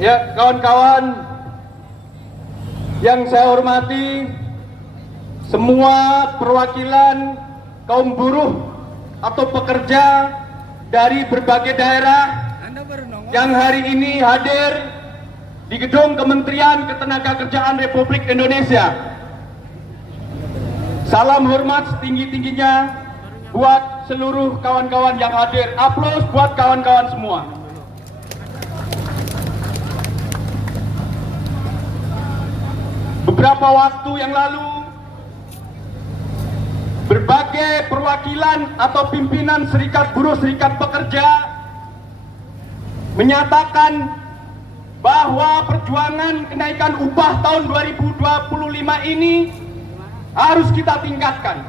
Ya, kawan-kawan yang saya hormati, semua perwakilan kaum buruh atau pekerja dari berbagai daerah yang hari ini hadir di gedung Kementerian Ketenagakerjaan Republik Indonesia. Salam hormat setinggi-tingginya buat seluruh kawan-kawan yang hadir. Aplaus buat kawan-kawan semua. Beberapa waktu yang lalu, berbagai perwakilan atau pimpinan serikat buruh, serikat pekerja menyatakan bahwa perjuangan kenaikan upah tahun 2025 ini harus kita tingkatkan.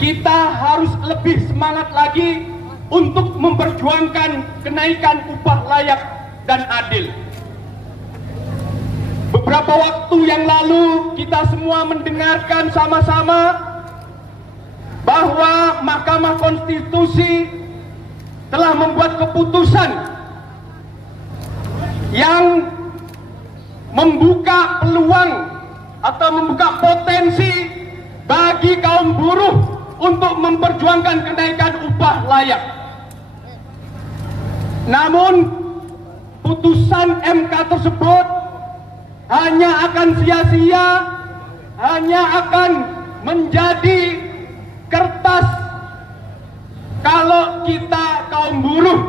Kita harus lebih semangat lagi untuk memperjuangkan kenaikan upah layak dan adil. Beberapa waktu yang lalu kita semua mendengarkan sama-sama bahwa Mahkamah Konstitusi telah membuat keputusan yang membuka peluang atau membuka potensi bagi kaum buruh untuk memperjuangkan kenaikan upah layak. Namun putusan MK tersebut hanya akan sia-sia, hanya akan menjadi kertas kalau kita kaum buruh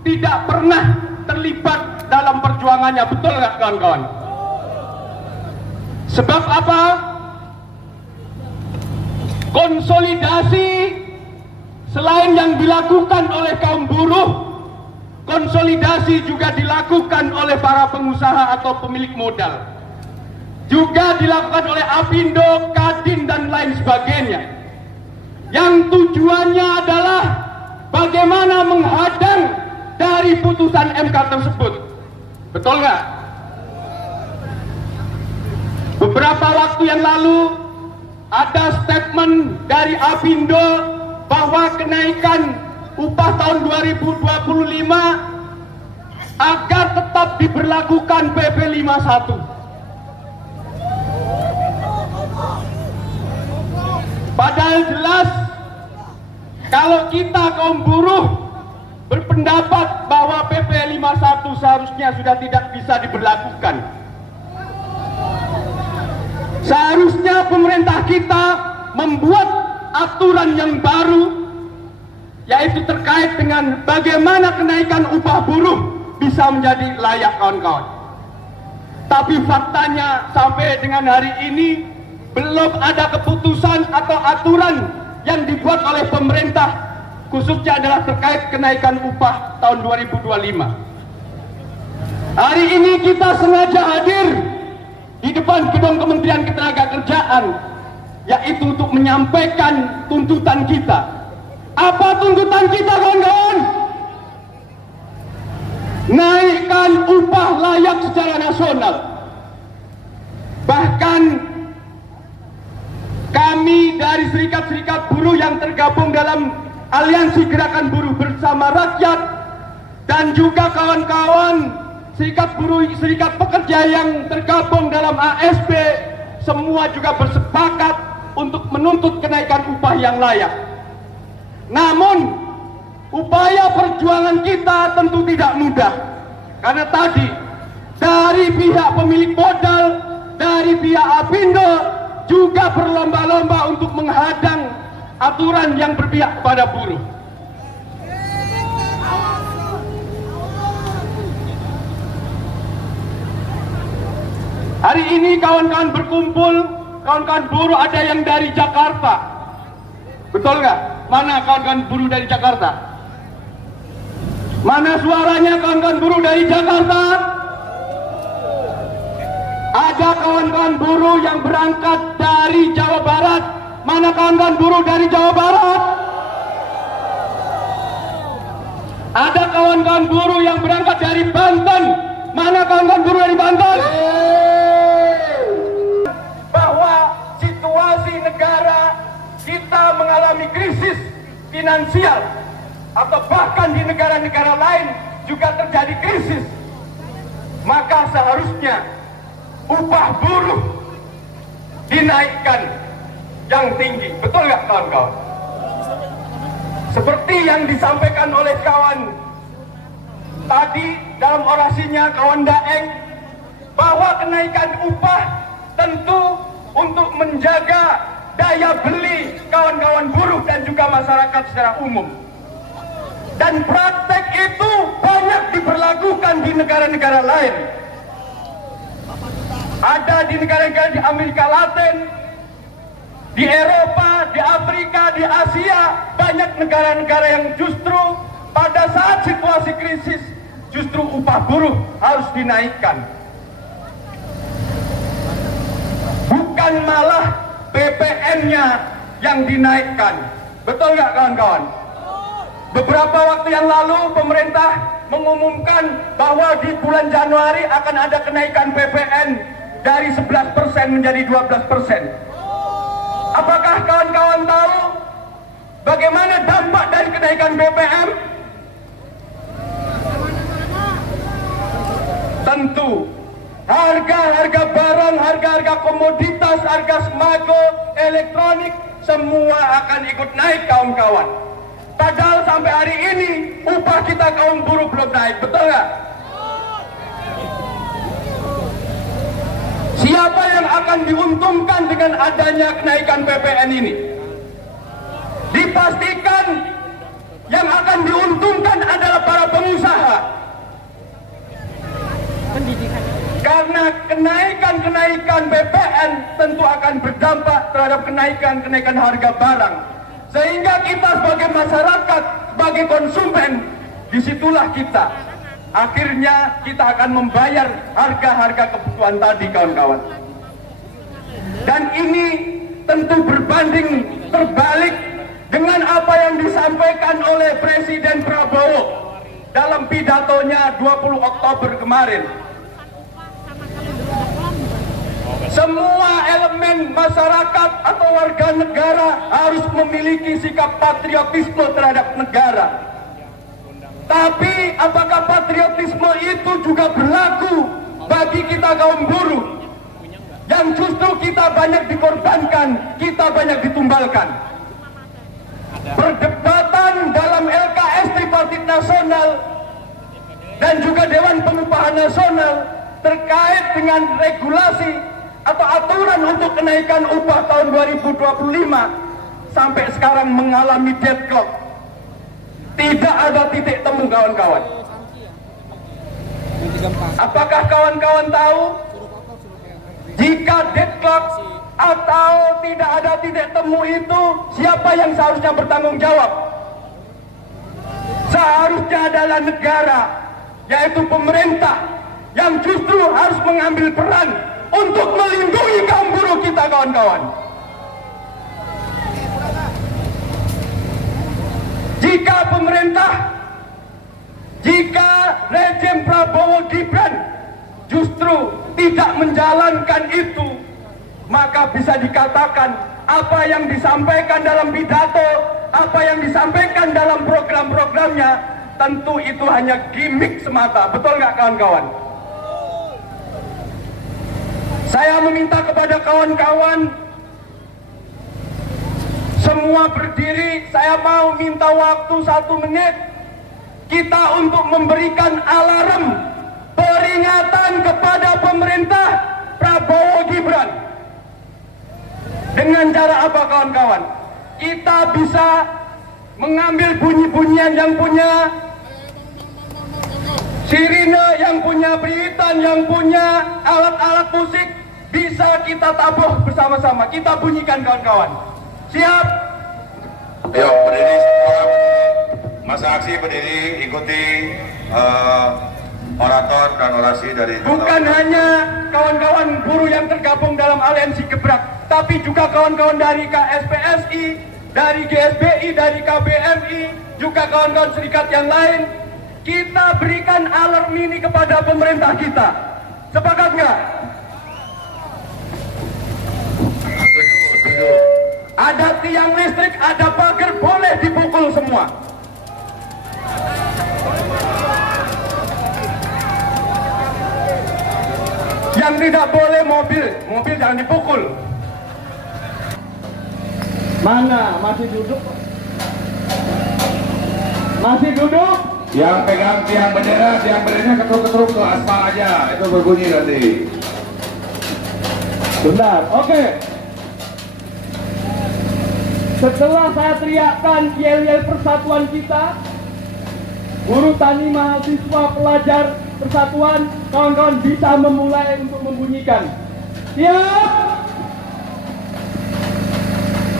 tidak pernah terlibat dalam perjuangannya. Betul nggak kawan-kawan? Sebab apa? Konsolidasi selain yang dilakukan oleh kaum buruh, konsolidasi juga dilakukan oleh para pengusaha atau pemilik modal. Juga dilakukan oleh Apindo, Kadin, dan lain sebagainya. Yang tujuannya adalah bagaimana menghadang dari putusan MK tersebut. Betul nggak? Beberapa waktu yang lalu ada statement dari Apindo bahwa kenaikan upah tahun 2025 agar tetap diberlakukan PP 51. Padahal jelas kalau kita kaum buruh berpendapat bahwa PP 51 seharusnya sudah tidak bisa diberlakukan. Seharusnya pemerintah kita membuat aturan yang baru, yaitu terkait dengan bagaimana kenaikan upah buruh bisa menjadi layak, kawan-kawan. Tapi faktanya sampai dengan hari ini belum ada keputusan atau aturan yang dibuat oleh pemerintah, khususnya adalah terkait kenaikan upah tahun 2025. Hari ini kita sengaja hadir di depan gedung Kementerian Ketenagakerjaan, yaitu untuk menyampaikan tuntutan kita. Apa tuntutan kita, kawan-kawan? Naikkan upah layak secara nasional. Bahkan kami dari serikat-serikat buruh yang tergabung dalam Aliansi Gerakan Buruh Bersama Rakyat dan juga kawan-kawan serikat buruh, serikat pekerja yang tergabung dalam ASP, semua juga bersepakat untuk menuntut kenaikan upah yang layak. Namun upaya perjuangan kita tentu tidak mudah, karena tadi dari pihak pemilik modal, dari pihak Apindo juga berlomba-lomba untuk menghadang aturan yang berpihak kepada buruh. Hari ini kawan-kawan berkumpul, kawan-kawan buruh ada yang dari Jakarta. Betul nggak? Mana kawan-kawan buruh dari Jakarta? Mana suaranya kawan-kawan buruh dari Jakarta? Ada kawan-kawan buruh yang berangkat dari Jawa Barat. Mana kawan-kawan buruh dari Jawa Barat? Ada kawan-kawan buruh yang berangkat dari Banten. Mana kawan-kawan buruh dari Banten? Bahwa situasi negara kita mengalami krisis finansial, atau bahkan di negara-negara lain juga terjadi krisis. maka seharusnya upah buruh dinaikkan yang tinggi. Betul nggak kawan-kawan? Seperti yang disampaikan oleh kawan tadi dalam orasinya, kawan Daeng, bahwa kenaikan upah tentu untuk menjaga daya beli kawan-kawan buruh dan juga masyarakat secara umum. Dan praktek itu banyak diberlakukan di negara-negara lain. Ada di negara-negara di Amerika Latin, di Eropa, di Afrika, di Asia, banyak negara-negara yang justru pada saat situasi krisis justru upah buruh harus dinaikkan. Bukan malah BPN-nya yang dinaikkan. Betul nggak kawan-kawan? Beberapa waktu yang lalu pemerintah mengumumkan bahwa di bulan Januari akan ada kenaikan BPN dari 11% menjadi 12%. Apakah kawan-kawan tahu bagaimana dampak dari kenaikan BPM? Tentu harga-harga barang, harga-harga komoditas, harga sembako, elektronik semua akan ikut naik kawan-kawan. Padahal sampai hari ini upah kita kaum buruh belum naik, betul nggak? Siapa yang akan diuntungkan dengan adanya kenaikan BPN ini? Dipastikan yang akan diuntungkan adalah para pengusaha. Karena kenaikan BPN tentu akan berdampak terhadap kenaikan harga barang. Sehingga kita sebagai masyarakat, sebagai konsumen, disitulah kita. Akhirnya kita akan membayar harga-harga kebutuhan tadi kawan-kawan. Dan ini tentu berbanding terbalik dengan apa yang disampaikan oleh Presiden Prabowo dalam pidatonya 20 Oktober kemarin. Semua elemen masyarakat atau warga negara harus memiliki sikap patriotisme terhadap negara. Tapi apakah patriotisme itu juga berlaku bagi kita kaum buruh? Yang justru kita banyak dikorbankan, kita banyak ditumbalkan. Perdebatan dalam LKS Tripartit Nasional dan juga Dewan Pengupahan Nasional terkait dengan regulasi atau aturan untuk kenaikan upah tahun 2025 sampai sekarang mengalami deadlock. Tidak ada titik temu kawan-kawan. Apakah kawan-kawan tahu jika deadlock atau tidak ada titik temu itu siapa yang seharusnya bertanggung jawab? Seharusnya adalah negara, yaitu pemerintah, yang justru harus mengambil peran untuk melindungi kaum buruh kita kawan-kawan. Jika pemerintah, jika rejim Prabowo Gibran justru tidak menjalankan itu, maka bisa dikatakan apa yang disampaikan dalam pidato, apa yang disampaikan dalam program-programnya, tentu itu hanya gimmick semata. Betul nggak kawan-kawan? Saya meminta kepada kawan-kawan semua berdiri. Saya mau minta waktu 1 menit kita untuk memberikan alarm peringatan kepada pemerintah Prabowo Gibran. Dengan cara apa kawan-kawan? Kita bisa mengambil bunyi-bunyian yang punya sirine, yang punya beritan, yang punya alat-alat musik, bisa kita tabuh bersama-sama. Kita bunyikan kawan-kawan. Siap? Ayo berdiri semua. Masa aksi berdiri, ikuti orator dan orasi dari bukan hanya kawan-kawan buruh yang tergabung dalam aliansi Gebrak, tapi juga kawan-kawan dari KSPSI, dari GSBI, dari KBMI, juga kawan-kawan serikat yang lain. Kita berikan alarm ini kepada pemerintah kita. Sepakat nggak? Ada tiang listrik, ada pagar, boleh dipukul semua. Yang tidak boleh mobil jangan dipukul. Mana? Masih duduk? Masih duduk? Yang pegang tiang benderanya ketruk-ketruk ke aspal aja, itu berbunyi nanti. Bentar, oke. Setelah saya teriakkan yel-yel persatuan kita, buruh tani, mahasiswa, pelajar, persatuan, kawan-kawan bisa memulai untuk membunyikan. Siap?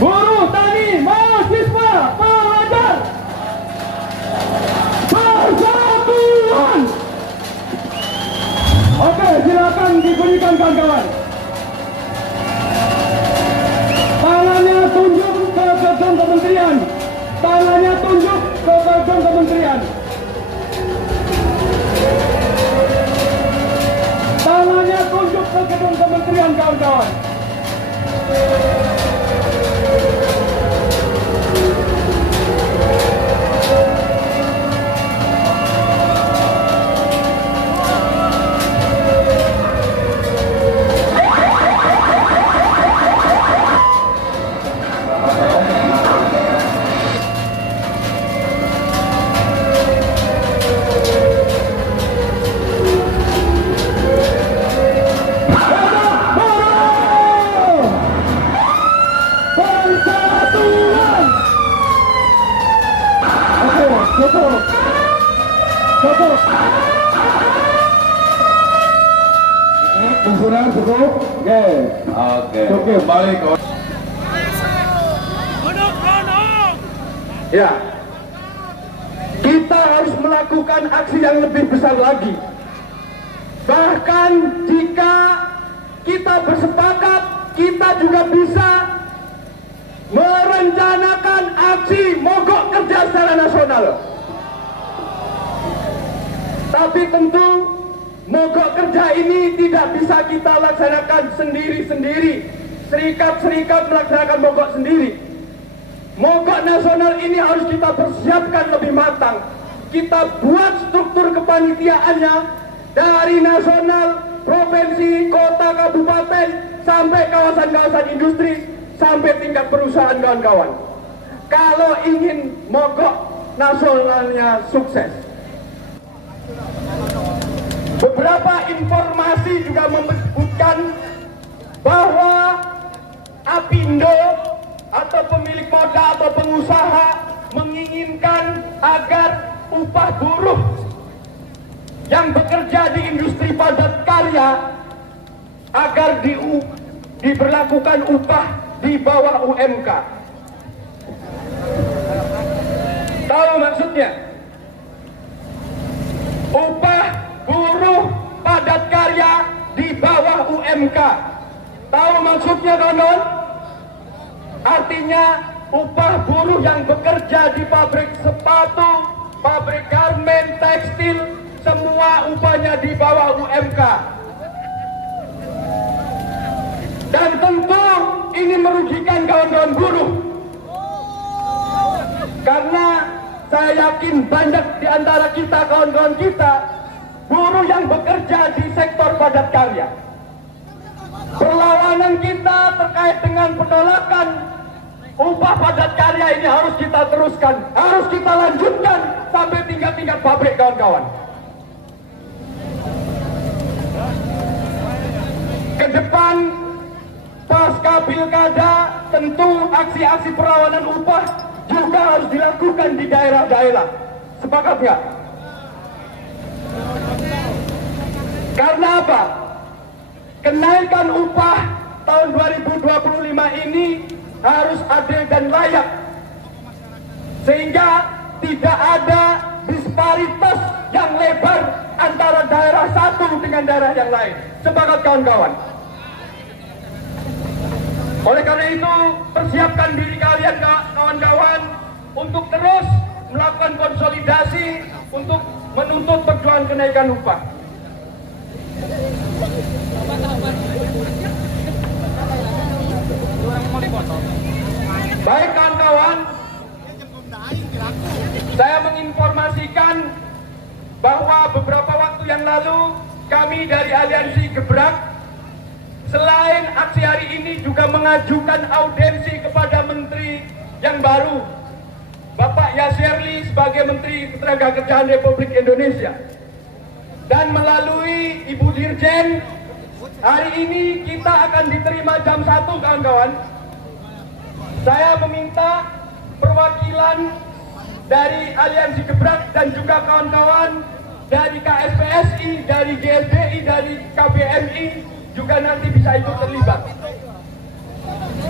Buruh tani, mahasiswa, pelajar, persatuan. Oke, silakan dibunyikan kawan-kawan. Tangannya tunjuk ke gedung kementerian. Tangannya tunjuk ke gedung kementerian. Tangannya tunjuk ke gedung kementerian, kawan-kawan. Cukup. Kurang cukup. Oke. Cukup balik. Ya, kita harus melakukan aksi yang lebih besar lagi. Bahkan jika kita bersepakat, kita juga bisa merencanakan aksi mogok kerja secara nasional. Tapi tentu mogok kerja ini tidak bisa kita laksanakan sendiri-sendiri. Serikat-serikat melaksanakan mogok sendiri. Mogok nasional ini harus kita persiapkan lebih matang. Kita buat struktur kepanitiaannya dari nasional, provinsi, kota, kabupaten, sampai kawasan-kawasan industri, sampai tingkat perusahaan, kawan-kawan. Kalau ingin mogok nasionalnya sukses. Beberapa informasi juga menyebutkan bahwa Apindo atau pemilik modal atau pengusaha menginginkan agar upah buruh yang bekerja di industri padat karya agar diberlakukan upah di bawah UMK. Tahu maksudnya? Upah buruh padat karya di bawah UMK. Tahu maksudnya, kawan-kawan? Artinya upah buruh yang bekerja di pabrik sepatu, pabrik garmen, tekstil, semua upahnya di bawah UMK. Dan tentu ini merugikan kawan-kawan buruh. Karena saya yakin banyak di antara kita, kawan-kawan kita, buruh yang bekerja di sektor padat karya. Perlawanan kita terkait dengan penolakan upah padat karya ini harus kita teruskan, harus kita lanjutkan sampai tingkat-tingkat pabrik, kawan-kawan. Ke depan pasca pilkada tentu aksi-aksi perlawanan upah juga harus dilakukan di daerah-daerah. Sepakat nggak? Karena apa? Kenaikan upah tahun 2025 ini harus adil dan layak, sehingga tidak ada disparitas yang lebar antara daerah satu dengan daerah yang lain. Sepakat, kawan-kawan? Oleh karena itu, persiapkan diri kalian, kawan-kawan, untuk terus melakukan konsolidasi untuk menuntut perjuangan kenaikan upah. Baik, kawan-kawan, saya menginformasikan bahwa beberapa waktu yang lalu kami dari Aliansi Gebrak selain aksi hari ini juga mengajukan audiensi kepada Menteri yang baru, Bapak Yasirli sebagai Menteri Ketenagakerjaan Republik Indonesia. Dan melalui Ibu Dirjen, hari ini kita akan diterima jam 1, kawan-kawan. Saya meminta perwakilan dari Aliansi Gebrak dan juga kawan-kawan dari KSPSI, dari GSDI, dari KBMI juga nanti bisa ikut terlibat.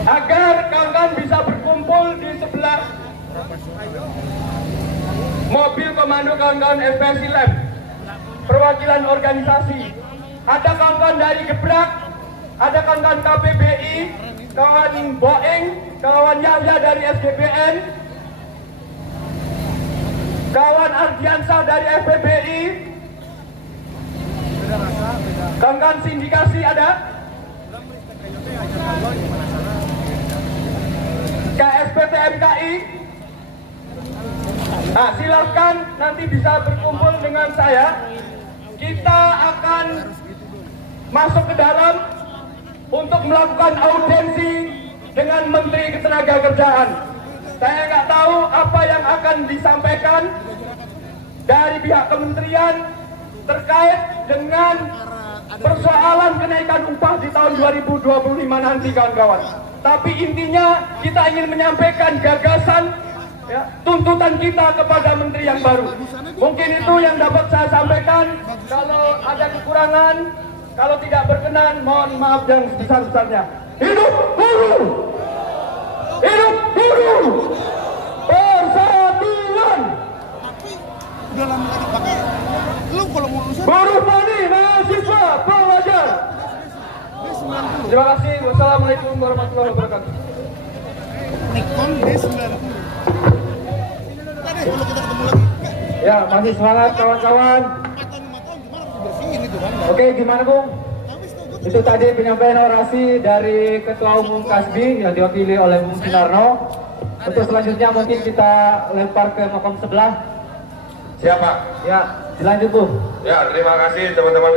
Agar kawan-kawan bisa berkumpul di sebelah mobil komando kawan-kawan FPSI Lab, perwakilan organisasi. Ada kawan-kawan dari Gebrak, ada kawan-kawan KPBI, kawan Boeing, kawan Yahya dari SGBN, kawan Ardiansa dari FPBI, kawan-kawan sindikasi ada, KSPT MKI. Nah, silakan nanti bisa berkumpul dengan saya. Kita akan masuk ke dalam untuk melakukan audiensi dengan Menteri Ketenagakerjaan. Saya nggak tahu apa yang akan disampaikan dari pihak kementerian terkait dengan persoalan kenaikan upah di tahun 2025 nanti, kawan-kawan. Tapi intinya kita ingin menyampaikan gagasan, ya, tuntutan kita kepada menteri yang baru. Mungkin itu yang dapat saya sampaikan. Kalau ada kekurangan, kalau tidak berkenan, mohon maaf yang sebesar-besarnya. Hidup buruh! Hidup buruh! Persatuan! Udah lama gak dipakai. Lu kalau mau lulusan Buruh tani, mahasiswa, pelajar. Terima kasih. Wassalamualaikum warahmatullahi wabarakatuh. Nikon D90. Tadi kalau kita ketemu lagi. Ya, masih semangat kawan-kawan. 5 tahun gimana harus bersihin itu kan? Oke, gimana Bung? Habis tuh gue Itu tadi penyampaian orasi dari Ketua Umum Kasbi yang diwakili oleh Bung Sinarno. Untuk selanjutnya mungkin kita lempar ke makam sebelah. Siapa? Ya, dilanjut Bung. Ya, terima kasih teman-teman.